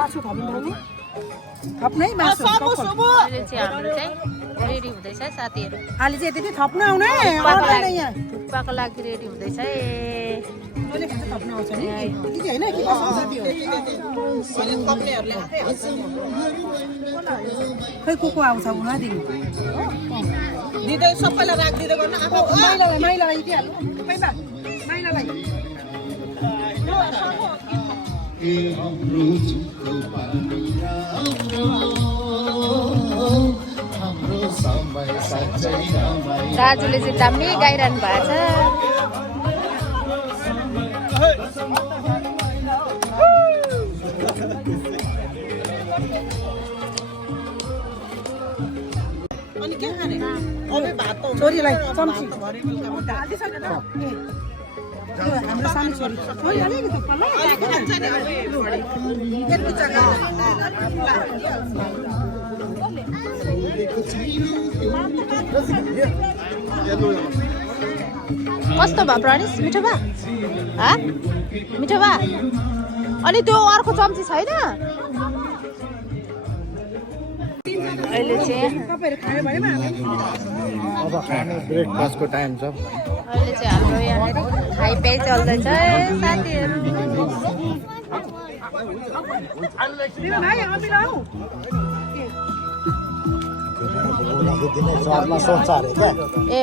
मासु थप्नु थप्नै मासु अहिले चाहिँ हाम्रो चाहिँ रेडी हुँदैछ साथीहरू। अहिले चाहिँ त्यति थप्नु आउने आउँदैन यहाँ थुक्पाको लागि रेडी हुँदैछ। ए मैले खान्छ थप्नु आउँछ नि त्यति हैन के कसो साथी हो कप्लेहरुले आफै हाल्छ खै को आउँछ उहाँ दिनु दिदै सबैलाई राखिदिदै गर्न आफू माइलालाई दिइहाल्नु माइलालाई दाजुले चाहिँ दामी गाइरहनु भएको छ। अनि के खाने अबे भात त छोरीलाई चम्ची हाम्रो सानो छोरी छोरी अलिकति पल्ला खान्छ नि यति जग्गा कस्तो भयो प्रणेश? मिठो भयो? मिठो भयो? अनि त्यो अर्को चम्ची छैन? अहिले चाहिँ अब खाने ब्रेकफास्टको टाइम छ। अहिले चाहिँ हाम्रो यहाँ खाइपाइ चल्दैछ साथीहरू। ए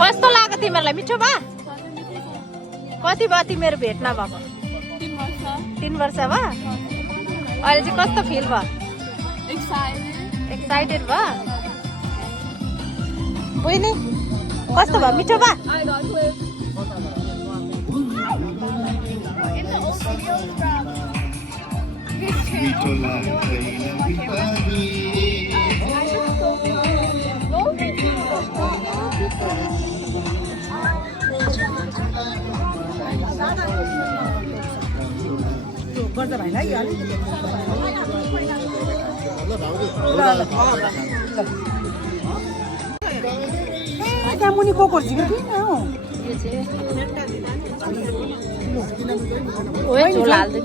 कस्तो लाग्यो तिमीहरूलाई? मिठो भयो? कति भयो तिमीहरू भेट नभएको? 3 वर्ष भयो? अहिले चाहिँ कस्तो फिल भयो? एक्साइटेड भयो? बहिनी कस्तो भयो? मिठो भयो? गर्छ भाइलाई अलिकति त्यहाँ मुनि कोको झिकेर किन हौ झोल हाल्दैन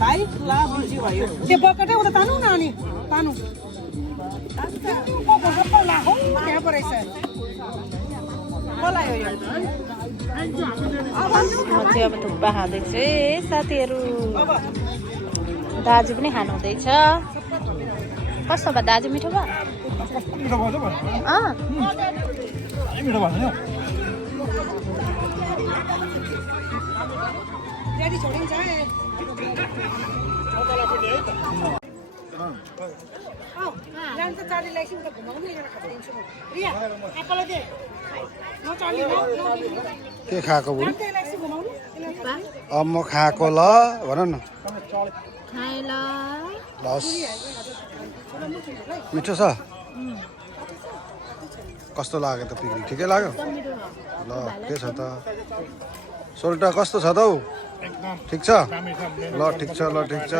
भाइ ला बुझ्यो भयो त्यो बकेटै उता तानु न अनि तानु कोको सबै लाखौ त्यहाँ पो रहेछ मलाई यो म चाहिँ अब थुक्पा खाँदैछु है साथीहरू। दाजु पनि खानु हुँदैछ। कस्तो भयो दाजु? मिठो भयो? के खाएको बुढी? अब म खाएको ल भन न। लस मिठो छ? कस्तो लाग्यो त पिकनिक? ठिकै लाग्यो ल? के छ त सोल्टा कस्तो छ त हौ? ठिक छ ल? ठिक छ ल ठिक छ।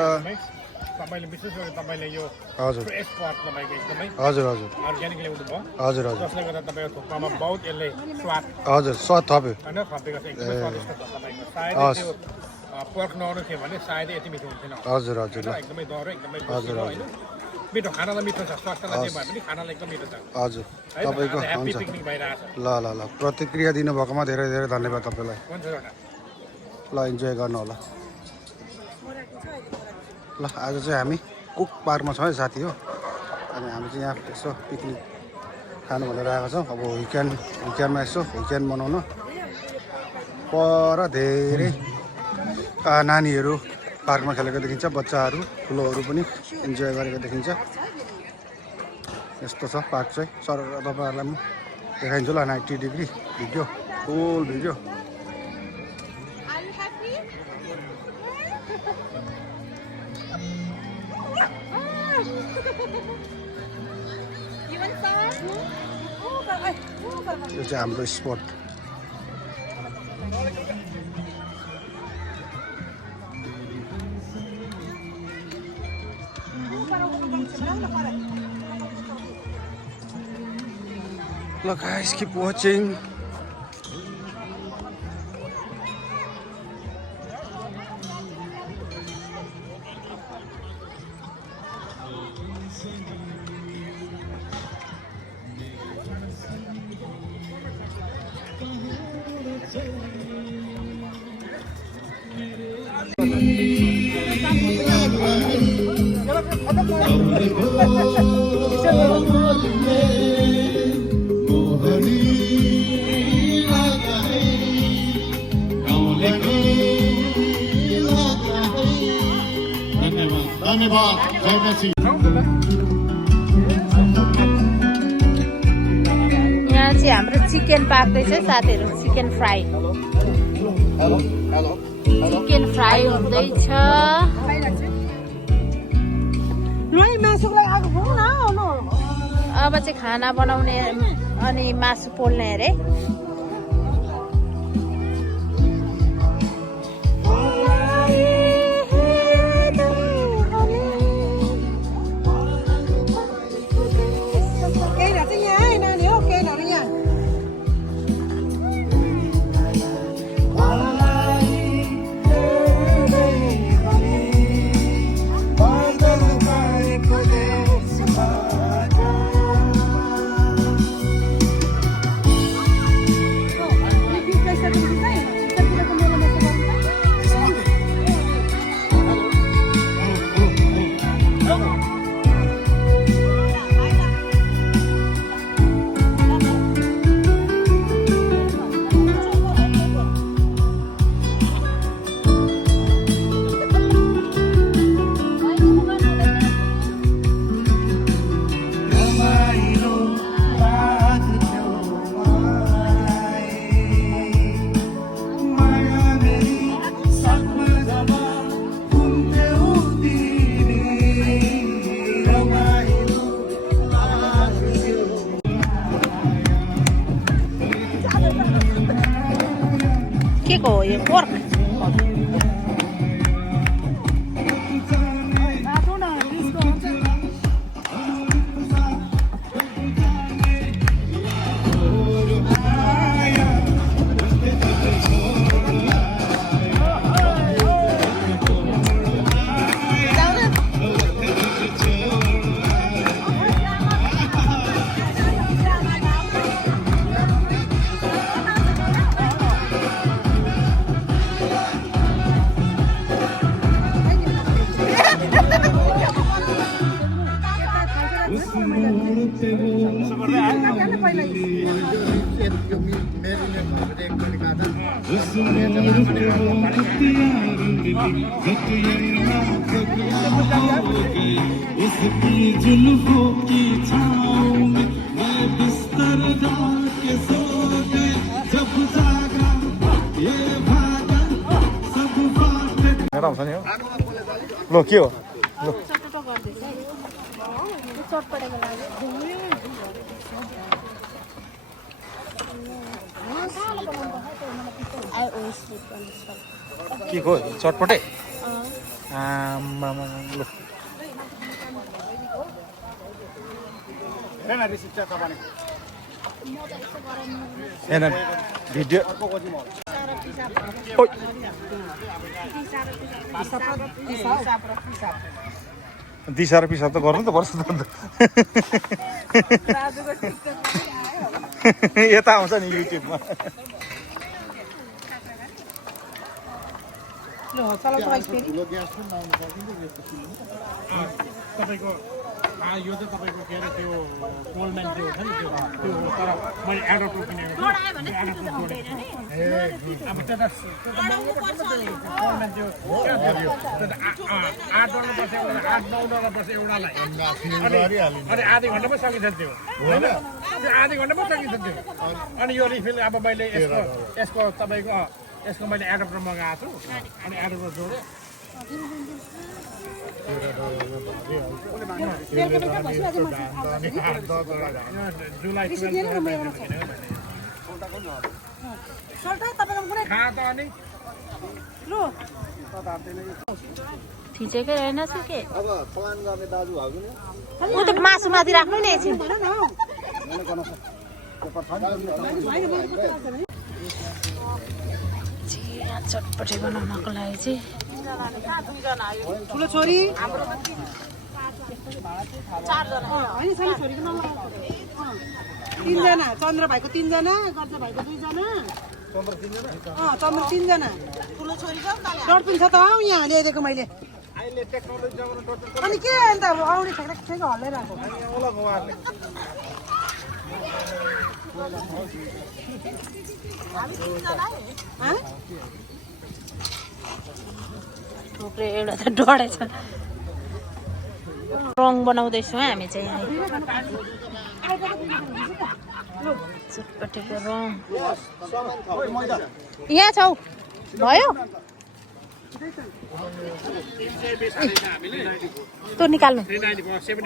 तपाईले विशेष गरी तपाईले यो हजुर फ्रेस स्पट तपाईको एकदमै हजुर हजुर अर्ग्यानिक ल्याउनु भयो। हजुर हजुर जसले गर्दा तपाईको थुक्पामा बहुत यसले स्वाद हजुर स्वाद थप्यो हैन थपेको छ। एकदमै स्वादिष्ट छ तपाईको। सायद त्यो पोर्क नहुनु थियो भने सायद यति मिठो हुन्थेन। हजुर हजुर ल एकदमै दह्रो एकदमै हजुर हजुर मिठो। खानालाई मिठो छ, स्वास्थ्यलाई जे भए पनि खानालाई एकदम मिठो छ। हजुर तपाईँको हुन्छ पिकनिक भइरहेछ। ल ल ल प्रतिक्रिया दिनुभएकोमा धेरै धेरै धन्यवाद तपाईँलाई। हुन्छ ल इन्जोय गर्नु होला। ल आज चाहिँ हामी कुक पार्कमा छौँ है साथी हो। अनि हामी चाहिँ यहाँ यसो पिकनिक खानु भनेर आएको छौँ। अब विकेन्डमा यसो विकेन्ड मनाउन पर धेरै नानीहरू पार्कमा खेलेको देखिन्छ, बच्चाहरू ठुलोहरू पनि इन्जोय गरेको देखिन्छ। यस्तो छ पार्क चाहिँ। सर तपाईँहरूलाई म देखाइन्छु ल 90 डिग्री भिडियो, फुल भिडियो। यो चाहिँ हाम्रो spot. Look guys, keep watching. धन्यवाद जय मेसी यहाँ चाहिँ हाम्रो चिकन पाक्दैछ साथीहरू चिकन फ्राई चिकन फ्राई हुँदैछ अब चाहिँ खाना बनाउने अनि मासु पोल्ने अरे के को हो यो पोर्क उसकी जुल्फों की छाँव में मैं बिस्तर डाल के सो गए जब जागा ये भागा सब बातें मेरा आउँछ नि हो ल के हो ल के को चटपटे आमामा ल हेन भिडियो दिशा र पिसाब त गर्नु त पर्छ त यता आउँछ नि युट्युबमा तपाईँको यो चाहिँ तपाईँको के अरे त्यो कोलम्यान त्यो छ नि त्यो तर मैले एडप्टर किनेको अब त्यता कोलम्यान त्यो $8 पर्छ एउटालाई अनि आधी घन्टामै सकिन्छ त्यो होइन त्यो आधी घन्टामै सकिन्छ त्यो अनि यो रिफिल अब मैले यसको तपाईँको यसको मैले एडप्टर मगाएको छु अनि एडप्टर जोडेँ जुलाई थिचेकै रहेनछ के ऊ त मासु माथि राख्नु नि एकछिन चटपटी बनाउनको लागि चाहिँ ठुलो छोरी तीनजना चन्द्र भाइको तीनजना गर्छ भाइको दुईजना चन्द्र तीनजना ठुलो छोरी डटपिन छ त यहाँ ल्याइदिएको मैले अनि के अन्त अब आउने छैन हल्लाइरहेको थुप्रै एउटा त डढेछ रङ बनाउँदैछौँ हामी चाहिँ चटपटीको रङ यहाँ छौ भयो त्यो निकाल्नु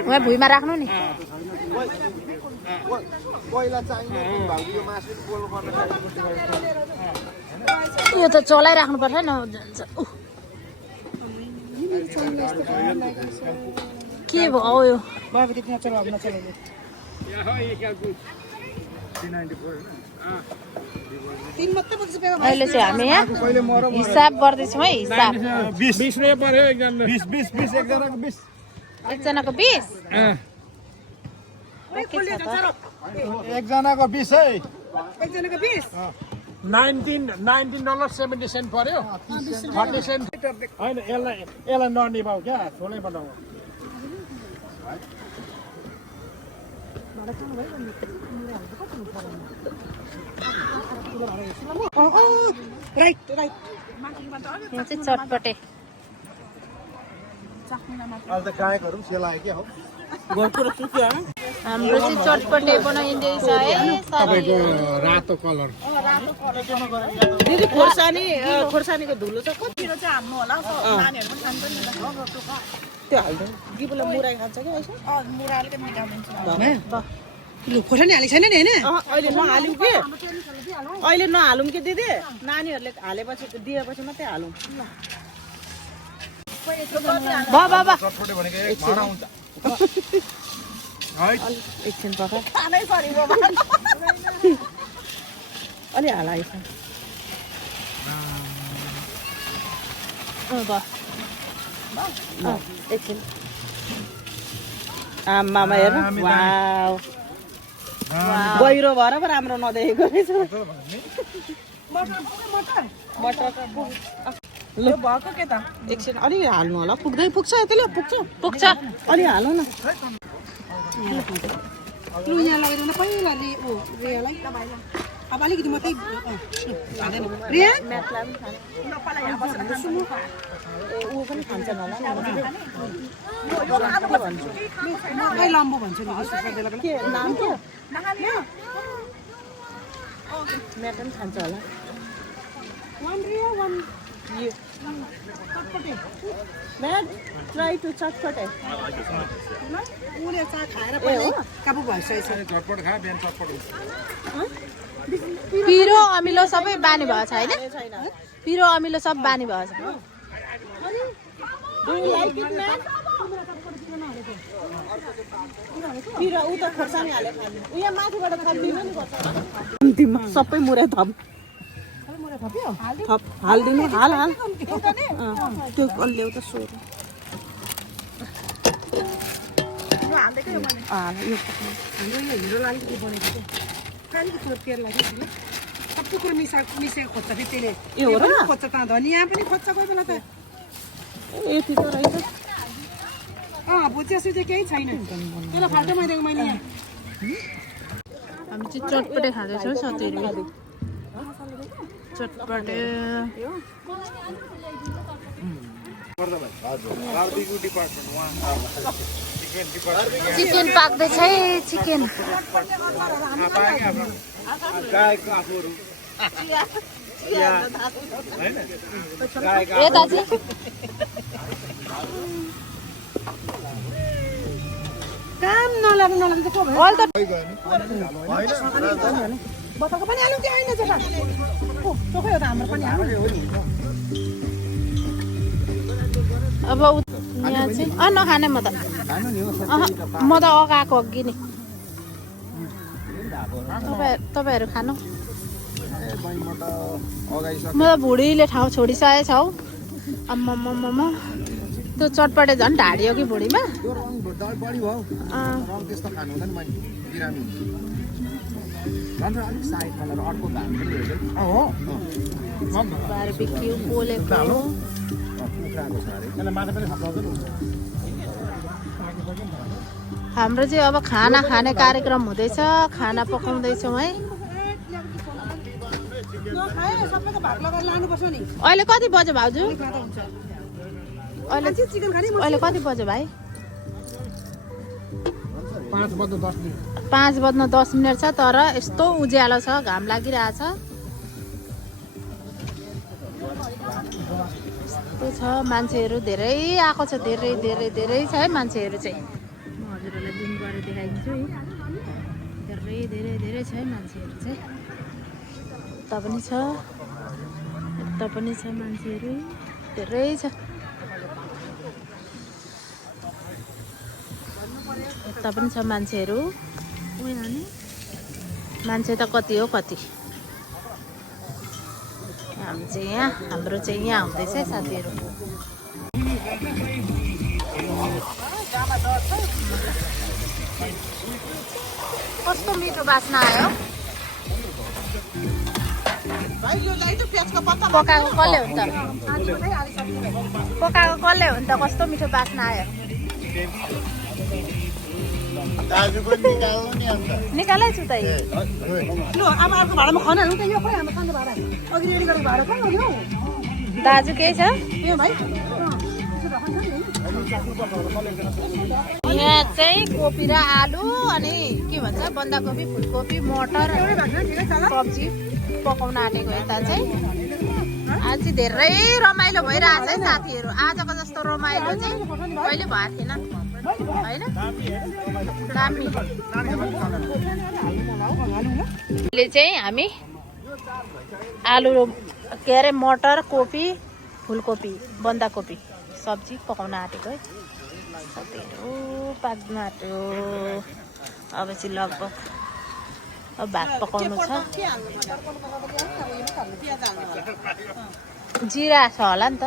उहाँ भुइँमा राख्नु नि यो त चलाइराख्नु पर्छ न के भयो यो अहिले चाहिँ हामी यहाँ हिसाब गर्दैछौँ है हिसाब 20 रुपैयाँ पर्यो एकजना 20 एकजनाको 20 एकजनाको 20 एकजनाको 20 है एकजनाको 20 $19.70 पर्यो 30 सेन्ट हैन यसलाई ननिभाउ क्या छोलै बनाऊ राइट यो चाहिँ चटपटे अहिले त गायकहरू पनि सेलायो क्या हो हाम्रो चाहिँ चटपटे बनाइँदैछ है तपाईको रातो कलर दिदी खोर्सानीको धुलो छ कतिरो चाहिँ हाल्नु होला नानीहरु पनि खान्छ नि त्यो हाल्दै दिबुले मुराई खान्छ कि यसो मुराले के मिठा हुन्छ लु खोर्सानी हालेको छैन नि हैन अहिले नहाल्यौ के अहिले नहालौँ कि दिदी नानीहरुले हालेपछि दिएपछि मात्रै हालौँ बाबा चटपटे भनेको एक भाँडा हुन्छ एकछिन पका खानै पर्यो बाबा अलि हालाइ छ एकछिन आमामा हेर्नु वाउ गहिरो भएर पो राम्रो नदेखेको रहेछ मटर लु भएको के त एकछिन अलि हाल्नु होला पुग्छ यतिले पुग्छ अलि हालौँ न लु यहाँ लगाइदिनु पहिला रियालाई अब अलिकति मात्रै हाल्दैन रिया ऊ पनि खान्छन् होला लम्बो भन्छु नि के नाम के म्याट पनि खान्छ होला म्याट ट्राई टु चटपटे उसले चा खाएर काबु भइसकेछ झटपट खा बिहान चटपट पिरो अमिलो सबै बानी भएको छ हैन पिरो अमिलो सब बानी भएको छ पिरो उ त खोर्सानी हाले खानु उ यहाँ माथिबाट थपिदिनु नि पर्छ अन्तिममा सबै मुरे थप थप हाल्दिनु हाल त्यो ल्याउ त सोर हाम्रो यो हिरो अलिकति बनेको थियो अलिकति तेल लाग्यो सबै कुरो मिसाएको खोज्छ फेरि त्यसले खोज्छ त धनियाँ पनि खोज्छ कोही बेला त यति त रहेछ भुजिया सुजिया केही छैन त्यसलाई फाल्टो दिएको मैले यहाँ हामी चाहिँ चटपटे खाँदैछौँ साथीहरू चटपटे चिकन पाक्दैछ है चिकन ए दाजु काम नलाग्नु चाहिँ को भयो बतको पनि हाल्नु कि होइन चाहिँ चोखै हो त हाम्रो पनि हाल्नु अब यहाँ चाहिँ नखाने म त म त अगाएको अघि नि तपाईँहरू खानु ए भाइ म त अगाडि म त बुढीले ठाउँ छोडिसकेछ हौ अम्म त्यो चटपटे झन् ढाडियो कि बुढीमा त्यो रङ बढी भयो रङ त्यस्तो खानु हुँदैन मैले बिरामी झन् अलिक साइड कलर अर्को धान पनि हो बारबिक्यू पोलेको कुखुराको छ अरे त्यसलाई माछा पनि थप्लाउँदैन हाम्रो चाहिँ अब खाना खाने कार्यक्रम हुँदैछ खाना पकाउँदैछौँ है अहिले कति बज्यो भाउजू अहिले कति बज्यो भाइ 5 बज्न 10 मिनट छ तर यस्तो उज्यालो छ घाम लागिरहेछ यस्तो छ मान्छेहरू धेरै आएको छ धेरै धेरै धेरै छ है मान्छेहरू चाहिँ म हजुरहरूलाई जुम गरेर देखाइदिन्छु है धेरै धेरै धेरै छ है मान्छेहरू चाहिँ यता पनि छ मान्छेहरू धेरै छ यता पनि छ मान्छेहरू मान्छे त कति हो कति हाम्रो चाहिँ यहाँ हुँदैछ है साथीहरू कस्तो मिठो बास्ना आयो पकाएको कसले हो नि त कस्तो मिठो बास्ना आयो निकालै छु त दाजु केही छ यहाँ चाहिँ कोपी र आलु अनि के भन्छ बन्दाकोपी फुलकोपी मटर सब्जी पकाउन आँटेको यता चाहिँ आज चाहिँ धेरै रमाइलो भइरहेछ है साथीहरू आजको जस्तो रमाइलो चाहिँ कहिले भएको थिएन होइन दामी अहिले चाहिँ हामी आलु के अरे मटर कोपी फुलकोपी बन्दाकोपी सब्जी पकाउन आँटेको है साथीहरू पाक्न आँट्यो अब चाहिँ लगभग अब भात पकाउनु छ जिरा छ होला नि त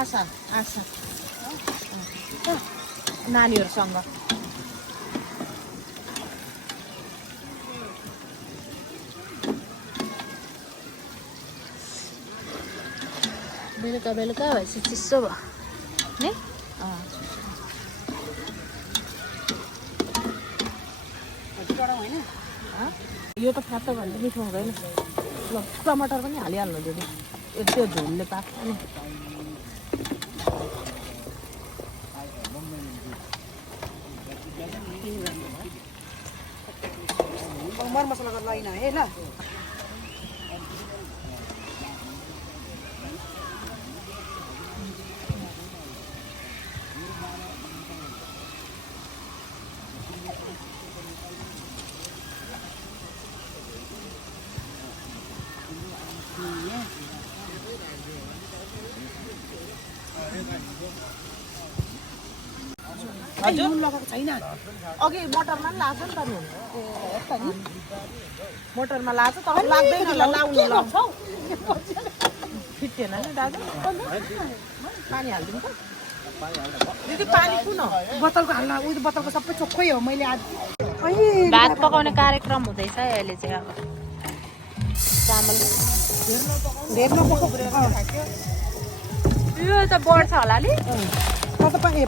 आशा नानीहरूसँग बेलुका भएपछि चिसो भयो नि यो त फाटो भन्दा मिठो हुँदैन ल टमाटर पनि हालिहाल्नु दिदी त्यो झोलले पाक्छ नि मरमसला गर्न लाइन है ल हजुर लगाएको छैन अघि मटरमा पनि लाग्छ नि त नि मोटरमा लाग्छ तर लाग्दैन होला लाउनु लाग्छ फिटेन नि दाजु पानी हाल्दिनु त दिदी पानी कुन हो बोतलको हाल्न उयो बोतलको सबै चोक्कै हो मैले आज भात पकाउने कार्यक्रम हुँदैछ अहिले चाहिँ अब चामल धेर नपकाउ यो त बढ्छ होला नि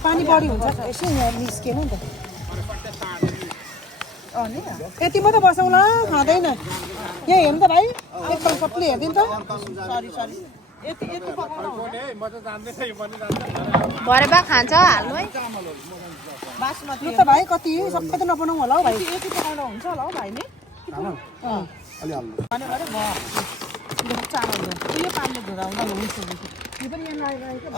पानी बढी हुन्छ यसो यहाँ निस्केन नि त यति मात्रै बसौँ ल खाँदैन यहाँ हेर्नु त भाइ एकपल्ट सबले हेरिदिन्छ सरी यति भरे बा खान्छ हाल्नु है बासमती त भाइ कति सबै त नबनाउँ होला हौ भाइ यति पकाउँदा हुन्छ होला हौ भाइले चामल उयो पानीले धुँदा हुन्छ यो पनि यहाँ लगाएको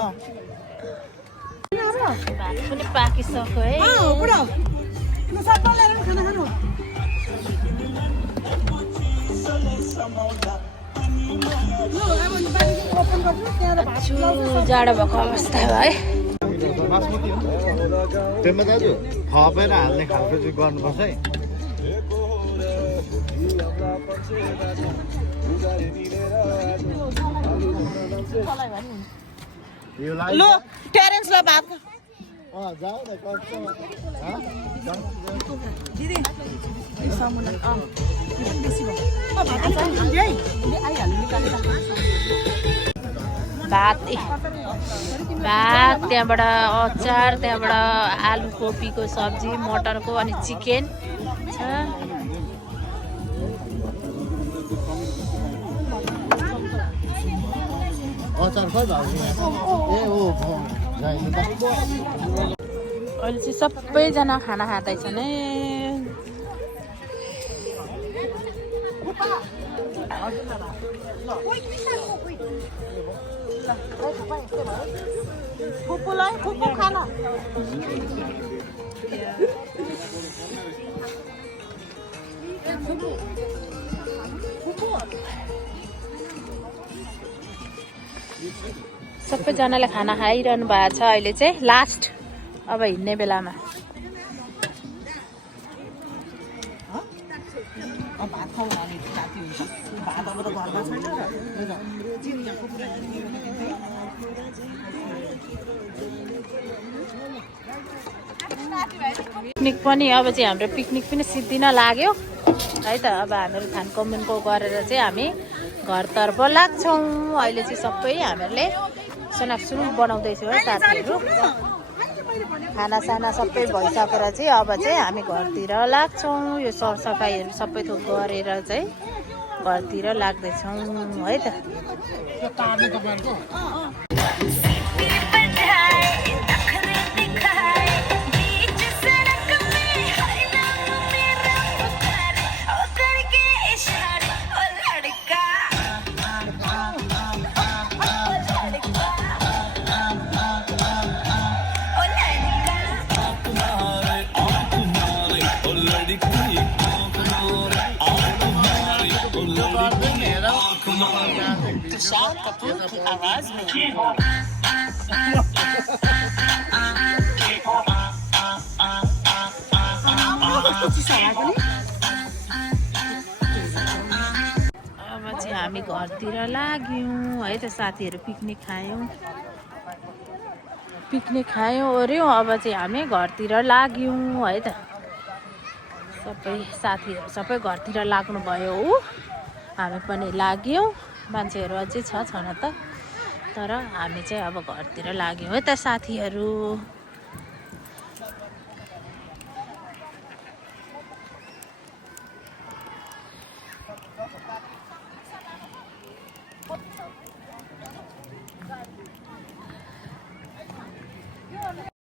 भात पनि पाकिसक्यो है बुढा सबै लिएर खाना खानु जाडो भएको अवस्था भयो है। त्यसमा दाजु थपेर हाल्ने खालको चाहिँ गर्नुपर्छ है। लो टेरेन्सलाई भात जाऊ न दिदी समुना बेसी भयो भात त्यहाँबाट अचार, त्यहाँबाट आलु कोपीको सब्जी, मटरको अनि चिकन छ। अचार खै अहिले चाहिँ सबैजना खाना खाँदैछन् है। फुपूलाई फुपू खाना सबैजनाले खाना खाइरहनु भएको छ। अहिले चाहिँ लास्ट अब हिँड्ने बेलामा भात खाऊ भने जाति हुन्छ। भात अब त घरमा छैन र पिकनिक पनि अब चाहिँ हाम्रो पिकनिक पनि सिद्धिन लाग्यो है त। अब हामीहरू खानकमुनको गरेर चाहिँ हामी घरतर्फ लाग्छौँ। अहिले चाहिँ सबै हामीहरूले सुनाकसुन बनाउँदैछौँ है साथीहरू। खानासाना सबै भइसकेर चाहिँ अब चाहिँ हामी घरतिर लाग्छौँ। यो सरसफाइहरू सबै थोक गरेर चाहिँ घरतिर लाग्दैछौँ है त। आवाज अब चाहिँ हामी घरतिर लाग्यौँ है त साथीहरू। पिकनिक खायौँ ओर्यौँ। अब चाहिँ हामी घरतिर लाग्यौँ है त। सबै साथीहरू सबै घरतिर लाग्नुभयो। हामी पनि लाग्यौँ। मान्छेहरू अझै छन त, तर हामी चाहिँ अब घरतिर लाग्यौँ है त साथीहरू।